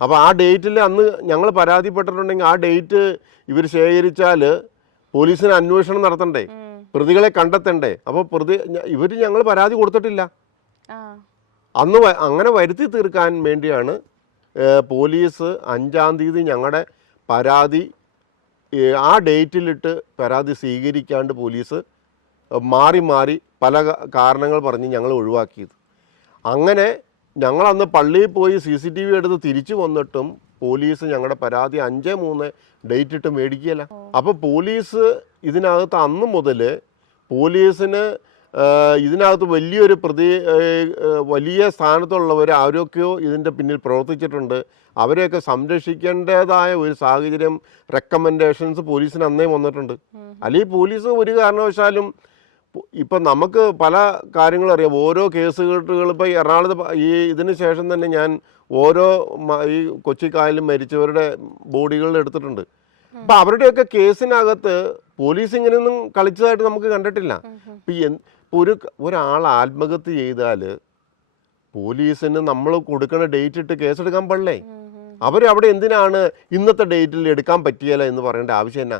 അപ്പോൾ ആ ഡേറ്റിൽ അന്ന് ഞങ്ങൾ പരാതിപ്പെട്ടിട്ടുണ്ടെങ്കിൽ ആ ഡേറ്റ് ഇവർ ശേഖരിച്ചാൽ പോലീസിന് അന്വേഷണം നടത്തണ്ടേ, പ്രതികളെ കണ്ടെത്തണ്ടേ. അപ്പോൾ ഇവർ ഞങ്ങൾ പരാതി കൊടുത്തിട്ടില്ല. അന്ന് അങ്ങനെ വരുത്തി തീർക്കാൻ വേണ്ടിയാണ് പോലീസ് 5-ാം തീയതി ഞങ്ങളുടെ പരാതി ആ ഡേറ്റിലിട്ട് പരാതി സ്വീകരിക്കാണ്ട് പോലീസ് മാറി മാറി പല കാരണങ്ങൾ പറഞ്ഞ് ഞങ്ങൾ ഒഴിവാക്കിയത്. അങ്ങനെ ഞങ്ങളന്ന് പള്ളിയിൽ പോയി CCTV എടുത്ത് തിരിച്ചു വന്നിട്ടും പോലീസ് ഞങ്ങളുടെ പരാതി 5-3 ഡേറ്റ് ഇട്ട് മേടിക്കുകയില്ല. അപ്പോൾ പോലീസ് ഇതിനകത്ത് അന്ന് മുതൽ പോലീസിന് ഇതിനകത്ത് വലിയൊരു വലിയ സ്ഥാനത്തുള്ളവർ ആരൊക്കെയോ ഇതിൻ്റെ പിന്നിൽ പ്രവർത്തിച്ചിട്ടുണ്ട്. അവരെയൊക്കെ സംരക്ഷിക്കേണ്ടതായ ഒരു സാഹചര്യം റെക്കമെൻഡേഷൻസ് പോലീസിന് അന്നേ വന്നിട്ടുണ്ട്. അല്ലെങ്കിൽ പോലീസ് ഒരു കാരണവശാലും ഇപ്പം നമുക്ക് പല കാര്യങ്ങളും അറിയാം. ഓരോ കേസുകൾ ഇപ്പോൾ എറണാകുളത്ത് ഇതിന് ശേഷം തന്നെ ഞാൻ ഓരോ ഈ കൊച്ചിക്കായലും മരിച്ചവരുടെ ബോഡികൾ എടുത്തിട്ടുണ്ട്. അപ്പം അവരുടെയൊക്കെ കേസിനകത്ത് പോലീസ് ഇങ്ങനെയൊന്നും കളിച്ചതായിട്ട് നമുക്ക് കണ്ടിട്ടില്ല. ഇപ്പം ഒരാൾ ആത്മഹത്യ ചെയ്താൽ പോലീസിന് നമ്മൾ കൊടുക്കുന്ന ഡേറ്റ് ഇട്ട് കേസെടുക്കാൻ പാടില്ലേ? അവരവിടെ എന്തിനാണ് ഇന്നത്തെ ഡേറ്റിൽ എടുക്കാൻ പറ്റിയല്ല എന്ന് പറയേണ്ട ആവശ്യം എന്നാ?